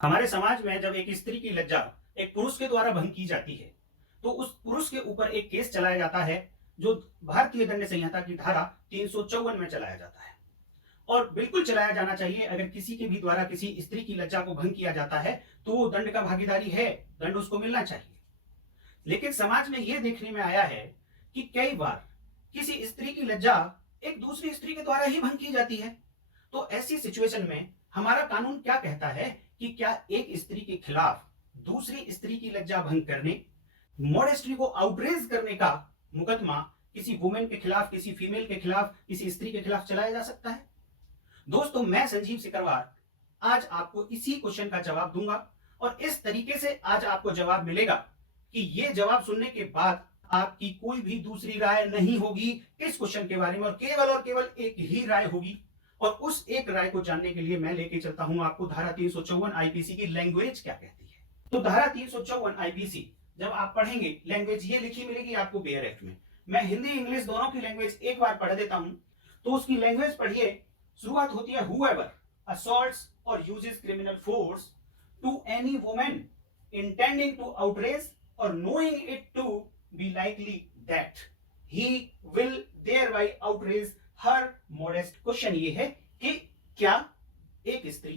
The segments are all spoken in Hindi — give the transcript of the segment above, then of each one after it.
हमारे समाज में जब एक स्त्री की लज्जा एक पुरुष के द्वारा भंग की जाती है, तो उस पुरुष के ऊपर एक केस चलाया जाता है, जो भारतीय दंड संहिता की धारा 354 में चलाया जाता है। और बिल्कुल चलाया जाना चाहिए। अगर किसी के भी द्वारा किसी स्त्री की लज्जा को भंग किया जाता है, तो वो दंड का भागीदारी है, दंड उसको मिलना चाहिए। लेकिन समाज में यह देखने में आया है कि कई बार किसी स्त्री की लज्जा एक दूसरी स्त्री के द्वारा ही भंग की जाती है। तो ऐसी सिचुएशन में हमारा कानून क्या कहता है कि क्या एक स्त्री के खिलाफ दूसरी स्त्री की लज्जा भंग करने, मॉडेस्टी को आउटरेज करने का मुकदमा किसी वुमेन के खिलाफ, किसी फीमेल के खिलाफ, किसी स्त्री के खिलाफ चलाया जा सकता है? दोस्तों, मैं संजीव सिकरवार आज आपको इसी क्वेश्चन का जवाब दूंगा, और इस तरीके से आज आपको जवाब मिलेगा कि यह जवाब सुनने के बाद आपकी कोई भी दूसरी राय नहीं होगी इस क्वेश्चन के बारे में, और केवल एक ही राय होगी। और उस एक राय को जानने के लिए मैं लेके चलता हूं आपको धारा 354 आईपीसी की लैंग्वेज क्या कहती है। तो धारा 354 आईपीसी जब आप पढ़ेंगे, लैंग्वेज ये लिखी मिलेगी आपको बेयर एक्ट में। मैं हिंदी इंग्लिश दोनों की लैंग्वेज एक बार पढ़ देता हूं, तो उसकी लैंग्वेज पढ़िए। शुरुआत होती है, whoever assaults or uses criminal force to any woman intending to outrage or knowing it to be likely that he will thereby outrage her modest। Question ये है कि क्या एक स्त्री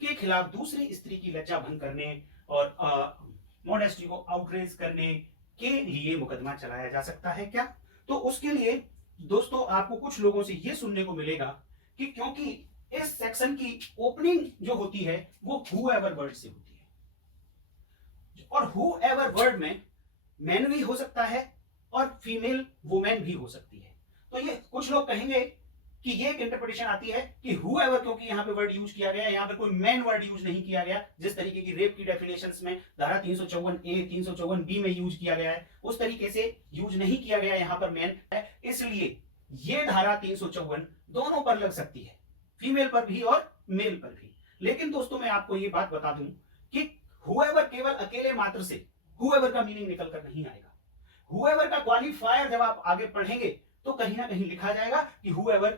के खिलाफ दूसरी स्त्री की लज्जा भंग करने और मॉडेस्टी को आउटरेज करने के लिए मुकदमा चलाया जा सकता है क्या? तो उसके लिए दोस्तों आपको कुछ लोगों से यह सुनने को मिलेगा कि क्योंकि इस सेक्शन की ओपनिंग जो होती है वो whoever वर्ड से होती है, और whoever वर्ड में मैन भी हो सकता है और फीमेल वुमेन भी हो सकती है। तो ये कुछ लोग कहेंगे कि ये एक इंटरप्रिटेशन आती है कि whoever, क्योंकि यहां पे वर्ड यूज किया गया है, यहां पे कोई मैन वर्ड यूज नहीं किया गया, जिस तरीके की रेप की डेफिनेशंस में धारा 354A 354B में यूज किया गया है, उस तरीके से यूज नहीं किया गया यहां पर मैन है। इसलिए ये धारा 354 दोनों पर लग सकती है, फीमेल पर भी और मेल पर भी। लेकिन दोस्तों, मैं आपको ये बात बता दूं कि हुएवर केवल अकेले मात्र से हुएवर का मीनिंग निकल कर नहीं आएगा। हुएवर का क्वालिफायर जब आप आगे पढ़ेंगे तो कहीं ना कहीं लिखा जाएगा कि हुएवर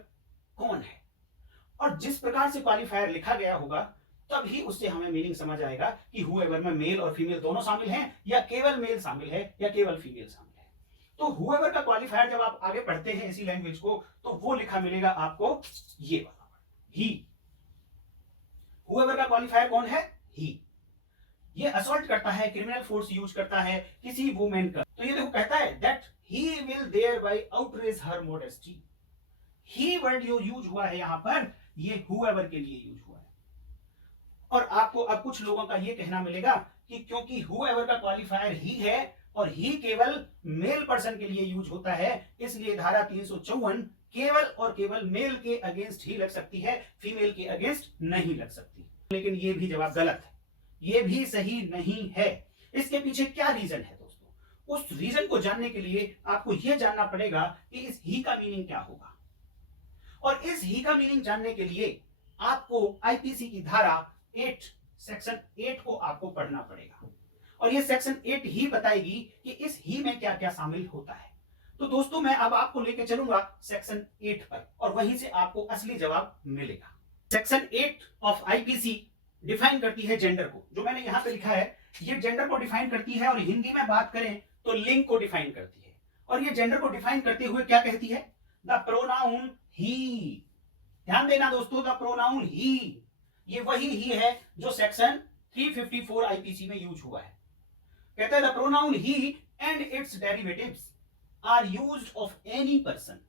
कौन है, और जिस प्रकार से क्वालिफायर लिखा गया होगा तभी उससे हमें मीनिंग समझ आएगा कि हुएवर में मेल और फीमेल दोनों शामिल हैं, या केवल मेल शामिल है, या केवल फीमेल शामिल है। तो हुएवर का क्वालिफायर जब आप आगे पढ़ते हैं इसी लैंग्वेज को, तो वो लिखा मिलेगा आपको ये वाला ही। हुएवर का क्वालिफायर कौन है? ही। ये असॉल्ट करता है, क्रिमिनल फोर्स यूज करता है किसी वुमेन का। तो ये देखो कहता है that he will thereby outrage her modesty. He word जो यूज हुआ है यहां पर, ये हुएवर के लिए यूज हुआ है। और आपको अब कुछ लोगों का ये कहना मिलेगा कि क्योंकि हुएवर का क्वालिफायर ही है और ही केवल मेल पर्सन के लिए यूज होता है, इसलिए धारा 354 केवल और केवल मेल के अगेंस्ट ही लग सकती है, फीमेल के अगेंस्ट नहीं लग सकती। लेकिन यह भी जवाब गलत है, यह भी सही नहीं है। इसके पीछे क्या रीजन है दोस्तों? उस रीजन को जानने के लिए आपको यह जानना पड़ेगा कि इस ही का मीनिंग क्या होगा, और इस ही का मीनिंग जानने के लिए आपको आईपीसी की धारा 8 सेक्शन 8 को आपको पढ़ना पड़ेगा, और ये सेक्शन 8 ही बताएगी कि इस ही में क्या क्या शामिल होता है। तो दोस्तों, मैं अब आपको लेके चलूंगा सेक्शन 8 पर, और वहीं से आपको असली जवाब मिलेगा। सेक्शन 8 ऑफ आईपीसी डिफाइन करती है जेंडर को, जो मैंने यहां पे लिखा है, ये जेंडर को डिफाइन करती है, और हिंदी में बात करें तो लिंग को डिफाइन करती है। और ये जेंडर को डिफाइन करते हुए क्या कहती है? द प्रोनाउन ही। ध्यान देना दोस्तों, द प्रोनाउन ही, ये वही ही है जो सेक्शन 354 आईपीसी में यूज हुआ है। कहता है the pronoun he and its derivatives are used of any person.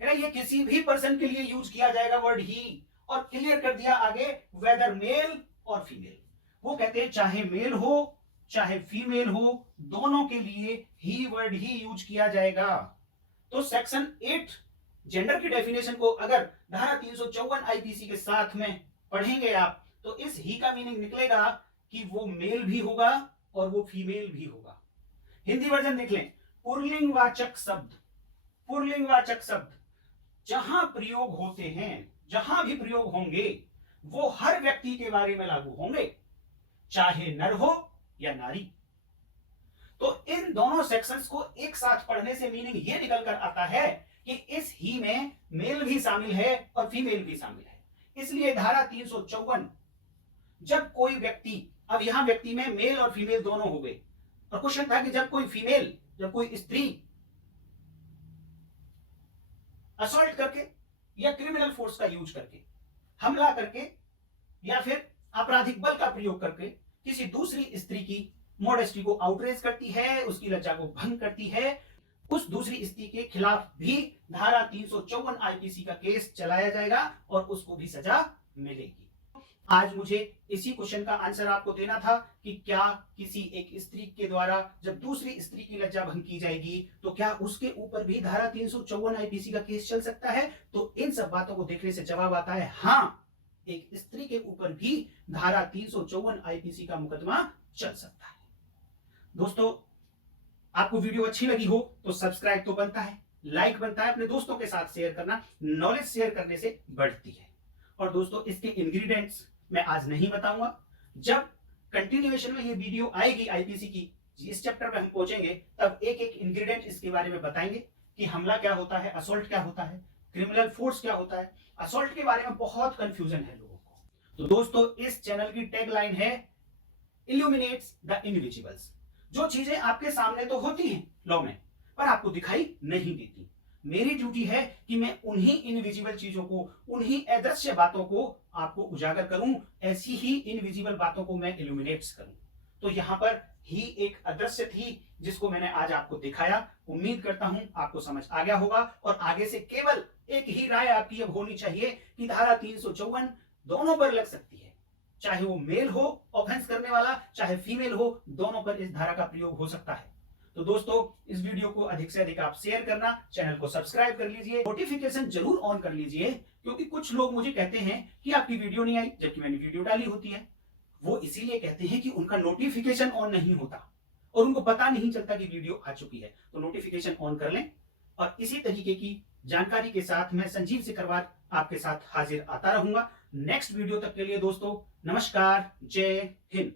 ये किसी भी पर्सन के लिए यूज किया जाएगा वर्ड ही, और क्लियर कर दिया आगे वेदर मेल और फीमेल। वो कहते हैं चाहे मेल हो चाहे फीमेल हो, दोनों के लिए ही वर्ड ही यूज किया जाएगा। तो सेक्शन 8 जेंडर की डेफिनेशन को अगर धारा 354 आईपीसी के साथ में पढ़ेंगे आप, तो इस ही का मीनिंग निकलेगा कि वो मेल भी होगा और वो फीमेल भी होगा। हिंदी वर्जन देख लें, पुल्लिंगवाचक शब्द, पुल्लिंगवाचक शब्द जहां प्रयोग होते हैं, जहां भी प्रयोग होंगे, वो हर व्यक्ति के बारे में लागू होंगे, चाहे नर हो या नारी। तो इन दोनों सेक्शंस को एक साथ पढ़ने से मीनिंग ये निकल कर आता है कि इस ही में मेल भी शामिल है और फीमेल भी शामिल है। इसलिए धारा 354 जब कोई व्यक्ति, अब यहां व्यक्ति में मेल और फीमेल दोनों हो गए, और क्वेश्चन था कि जब कोई स्त्री असॉल्ट करके या क्रिमिनल फोर्स का यूज करके, हमला करके या फिर आपराधिक बल का प्रयोग करके किसी दूसरी स्त्री की मॉडेस्टी को आउटरेज करती है, उसकी लज्जा को भंग करती है, उस दूसरी स्त्री के खिलाफ भी धारा 354 आईपीसी का केस चलाया जाएगा और उसको भी सजा मिलेगी। आज मुझे इसी क्वेश्चन का आंसर आपको देना था कि क्या किसी एक स्त्री के द्वारा जब दूसरी स्त्री की लज्जा भंग की जाएगी तो क्या उसके ऊपर भी धारा 354 आईपीसी का केस चल सकता है? तो इन सब बातों को देखने से जवाब आता है हाँ, एक स्त्री के ऊपर भी धारा 354 आईपीसी का मुकदमा चल सकता है। दोस्तों, आपको वीडियो अच्छी लगी हो तो सब्सक्राइब तो बनता है, लाइक बनता है, अपने दोस्तों के साथ शेयर करना नॉलेज शेयर करने से बढ़ती है। और दोस्तों, इसके इंग्रेडिएंट्स मैं आज नहीं बताऊंगा, जब कंटिन्यूएशन में ये वीडियो आएगी आईपीसी की, इस चैप्टर में हम पहुंचेंगे तब एक एक इंग्रेडिएंट इसके बारे में बताएंगे कि हमला क्या होता है, असॉल्ट क्या होता है, क्रिमिनल फोर्स क्या होता है। असॉल्ट के बारे में बहुत कंफ्यूजन है लोगों को। तो दोस्तों, इस चैनल की टैगलाइन है इल्यूमिनेट्स द इनविजिबल्स। जो चीजें आपके सामने तो होती हैं लॉ में, पर आपको दिखाई नहीं देती, मेरी ड्यूटी है कि मैं उन्हीं इनविजिबल चीजों को, उन्हीं अदृश्य बातों को आपको उजागर करूं, ऐसी ही इनविजिबल बातों को मैं इल्यूमिनेट्स करूं। तो यहां पर ही एक अदृश्य थी जिसको मैंने आज आपको दिखाया। उम्मीद करता हूं आपको समझ आ गया होगा और आगे से केवल एक ही राय आपकी अब होनी चाहिए कि धारा 354 दोनों पर लग सकती है, चाहे वो मेल हो ऑफेंस करने वाला, चाहे फीमेल हो, दोनों पर इस धारा का प्रयोग हो सकता है। तो दोस्तों, इस वीडियो को अधिक से अधिक आप शेयर करना, चैनल को सब्सक्राइब कर लीजिए, नोटिफिकेशन जरूर ऑन कर लीजिए, क्योंकि कुछ लोग मुझे कहते हैं कि आपकी वीडियो नहीं आई जबकि मैंने वीडियो डाली होती है। वो इसीलिए कहते हैं कि उनका नोटिफिकेशन ऑन नहीं होता और उनको पता नहीं चलता कि वीडियो आ चुकी है। तो नोटिफिकेशन ऑन कर लें। और इसी तरीके की जानकारी के साथ मैं संजीव सिकरवार आपके साथ हाजिर आता रहूंगा नेक्स्ट वीडियो तक के लिए। दोस्तों नमस्कार, जय हिंद।